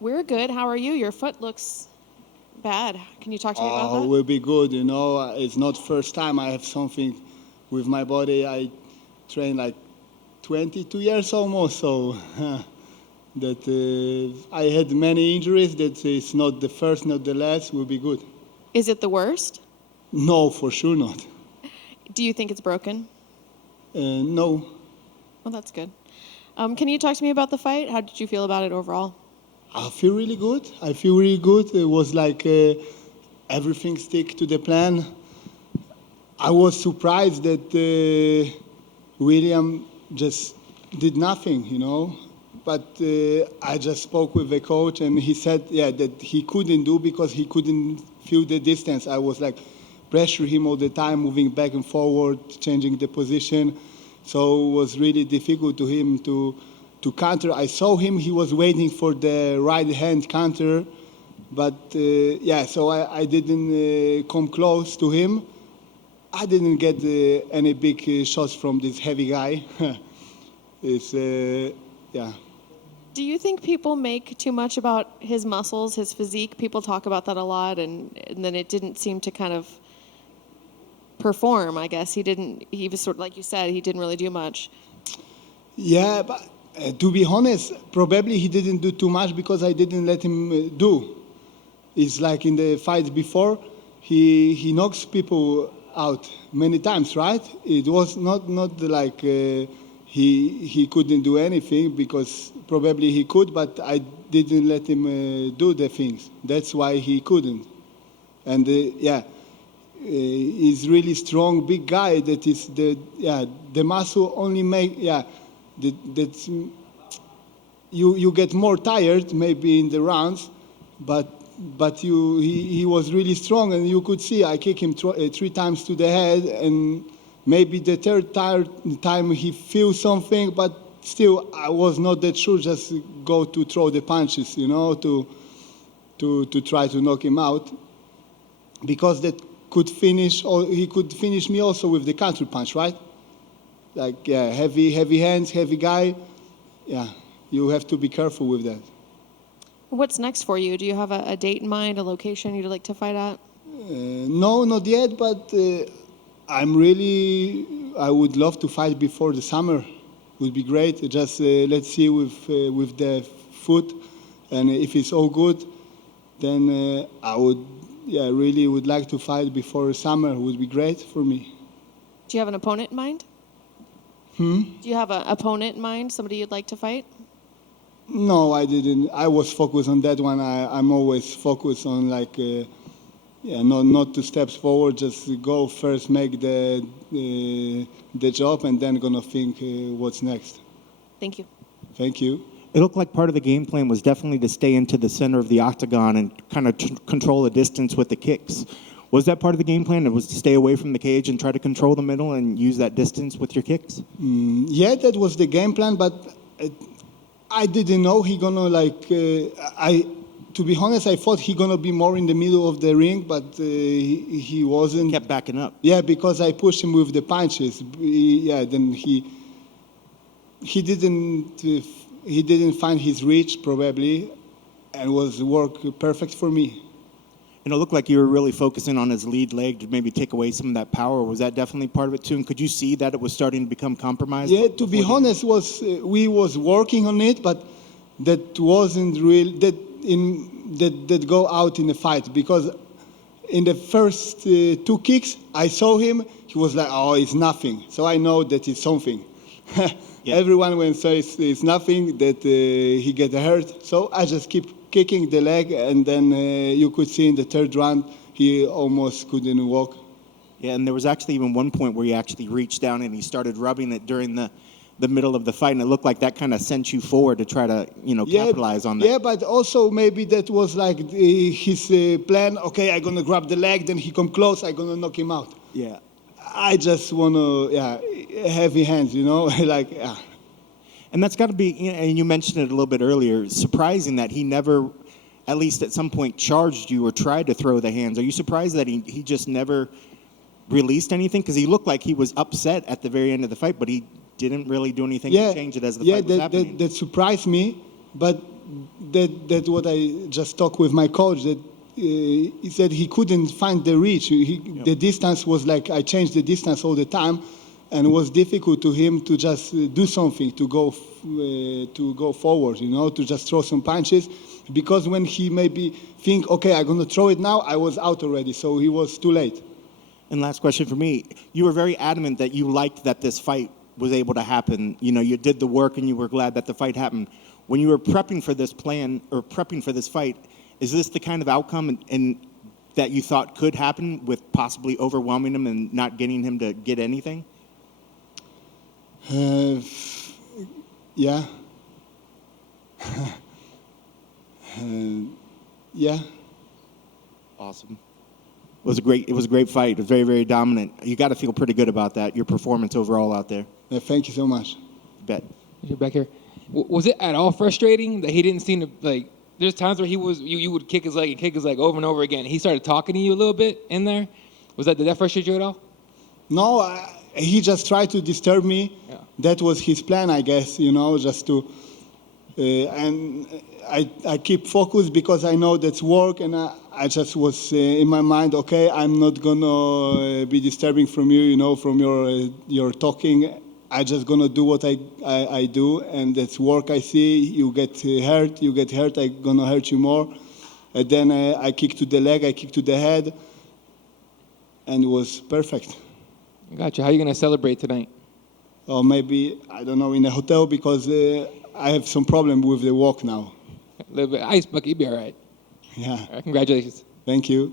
We're good. How are you? Your foot looks bad. Can you talk to me about Oh, that? will be good. It's not first time I have something with my body. I train like 22 years almost, so that I had many injuries. That is not the first, not the last. Will be good. Is it the worst? No, for sure not. Do you think it's broken? No. Well, that's good. Can you talk to me about the fight? How did you feel about it overall? I feel really good. It was like everything stick to the plan. I was surprised that William just did nothing. But I just spoke with the coach, and he said, that he couldn't do because he couldn't feel the distance. I was like pressure him all the time, moving back and forward, changing the position. So it was really difficult to him to counter. I saw him; he was waiting for the right hand counter, but so I didn't come close to him. I didn't get any big shots from this heavy guy. It's Do you think people make too much about his muscles, his physique? People talk about that a lot, and then it didn't seem to kind of perform, I guess. He was sort of, like you said, he didn't really do much. Yeah, but to be honest, probably he didn't do too much because I didn't let him do. It's like in the fights before, he knocks people out many times, right? It was not like he couldn't do anything because probably he could, but I didn't let him do the things. That's why he couldn't. And he's really strong, big guy. That is the muscle only make that you get more tired maybe in the rounds, but he was really strong, and you could see I kicked him 3 times to the head, and maybe the third time he feels something, but still I was not that sure. Just go to throw the punches, to try to knock him out, because that could finish, or he could finish me also with the counter punch, right? Like heavy hands, heavy guy. Yeah, you have to be careful with that. What's next for you? Do you have a date in mind, a location you'd like to fight at? No, not yet, but I would love to fight before the summer. Would be great. Just let's see with the foot, and if it's all good, then I would, really would like to fight before summer. Would be great for me. Do you have an opponent in mind? Do you have an opponent in mind, somebody you'd like to fight? No, I didn't. I was focused on that one. I'm always focused on not 2 steps forward. Just go first, make the job, and then gonna think what's next. Thank you. Thank you. It looked like part of the game plan was definitely to stay into the center of the octagon and kind of control the distance with the kicks. Was that part of the game plan? It was to stay away from the cage and try to control the middle and use that distance with your kicks? Yeah, that was the game plan, but I didn't know he gonna to be honest, I thought he gonna be more in the middle of the ring, but he wasn't. Kept backing up. Yeah, because I pushed him with the punches. Then he didn't find his reach probably, and was work perfect for me. And it looked like you were really focusing on his lead leg to maybe take away some of that power. Was that definitely part of it too? And could you see that it was starting to become compromised? Yeah, to be honest, we was working on it, but that wasn't real. That go out in the fight, because in the first 2 kicks I saw him. He was like, "Oh, it's nothing." So I know that it's something. Yeah. Everyone when says it's nothing, that he get hurt. So I just keep kicking the leg, and then you could see in the 3rd round he almost couldn't walk. Yeah, and there was actually even one point where he actually reached down and he started rubbing it during the middle of the fight, and it looked like that kind of sent you forward to try to capitalize on that. Yeah, but also maybe that was like his plan. Okay, I'm gonna grab the leg, then he come close, I'm gonna knock him out. Yeah. I just wanna heavy hands, like. Yeah. And that's got to be, and you mentioned it a little bit earlier, surprising that he never, at least at some point, charged you or tried to throw the hands. Are you surprised that he just never released anything? Because he looked like he was upset at the very end of the fight, but he didn't really do anything to change it as the fight was happening. That surprised me, but that what I just talked with my coach, that he said he couldn't find the reach. The distance was like, I changed the distance all the time, and it was difficult to him to just do something, to go forward, to just throw some punches. Because when he maybe think, okay, I'm going to throw it now, I was out already, so he was too late. And last question for me. You were very adamant that you liked that this fight was able to happen. You did the work and you were glad that the fight happened. When you were prepping for this plan or prepping for this fight, is this the kind of outcome and that you thought could happen with possibly overwhelming him and not getting him to get anything? Yeah. Yeah. Awesome. It was a great fight. It was very, very dominant. You got to feel pretty good about that, your performance overall out there. Thank you so much. Bet. You're back here. Was it at all frustrating that he didn't seem to, like, there's times where you would kick his leg over and over again. He started talking to you a little bit in there. Did that frustrate you at all? No, he just tried to disturb me. Yeah. That was his plan, I guess, just to, and I keep focused because I know that's work, and I just was in my mind, okay, I'm not gonna be disturbing from you, from your talking. I just gonna do what I do, and that's work. I see you get hurt, I'm gonna hurt you more. And then I kick to the leg, I kick to the head, and it was perfect. Gotcha. How are you going to celebrate tonight? Or maybe, I don't know, in a hotel, because I have some problem with the walk now. A little bit ice bucket, you'll be all right. Yeah. All right, congratulations. Thank you.